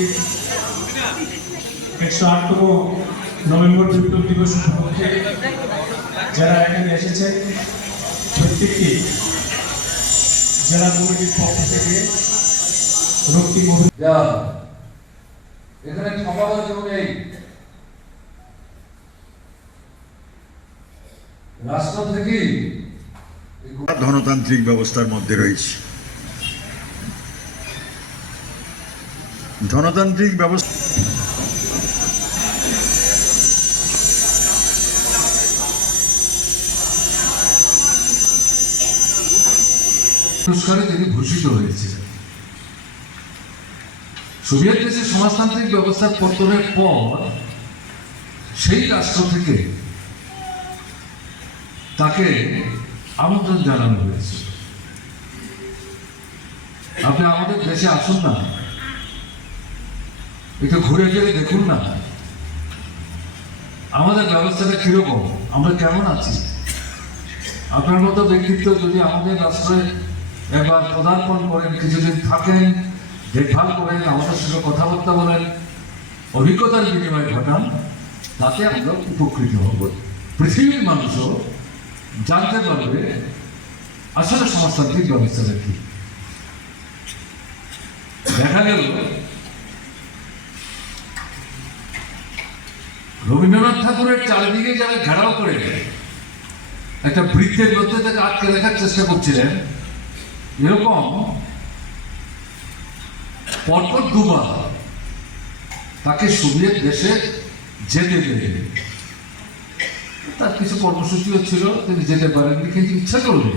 উপস্থিত 108তম নভেম্বর বিপ্লব দিবস উপলক্ষে যারা এখানে এসেছেন প্রত্যেকটি জেলা কমিটির পক্ষ থেকে রক্তিম এখানে সমাবেশ নেই। রাষ্ট্র থেকে ধনতান্ত্রিক ব্যবস্থার মধ্যে রয়েছে। ধনতান্ত্রিক ব্যবস্থা পুরস্কারে তিনি ভূষিত হয়েছিলেন। সোভিয়েত দেশের সমাজতান্ত্রিক ব্যবস্থার পতনের পর সেই রাষ্ট্র থেকে তাকে আমন্ত্রণ জানানো হয়েছে, আপনি আমাদের দেশে আসুন না, একটু ঘুরে ফিরে দেখুন না আমাদের ব্যবস্থাটা কিরকম, আমরা কেমন আছি। আপনার মতো ব্যক্তিত্ব যদি আমাদের রাষ্ট্রে একবার পদার্পণ করেন, কিছুদিন থাকেন, দেখভাল করেন, আমাদের সঙ্গে কথাবার্তা বলেন, অভিজ্ঞতার বিনিময় ঘটান, তাতে আমরা উপকৃত হব। পৃথিবীর মানুষও জানতে পারবে আসলে সমাজতান্ত্রিক ব্যবস্থাটা কি। দেখা গেল রবীন্দ্রনাথ ঠাকুরের চারিদিকে যারা ঘেরাও করে একটা বৃত্তের মধ্যে থেকে আটকে রাখার চেষ্টা করছিলেন, এরকম পরপর দুবার তাকে সোভিয়েত দেশে যেতে দেবে। তার কিছু কর্মসূচিও ছিল, তিনি যেতে পারেননি, কিন্তু ইচ্ছা করলে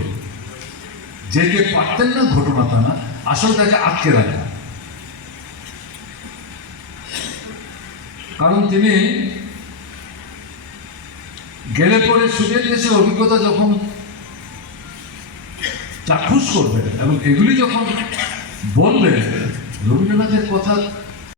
যেতে পারতেন না ঘটনা তা না, আসলে তাকে আটকে রাখা। কারণ তিনি গেলে পরে সোভিয়েত দেশের অভিজ্ঞতা যখন চাক্ষুষ করবেন এবং এগুলি যখন বলবেন, রবীন্দ্রনাথের কথা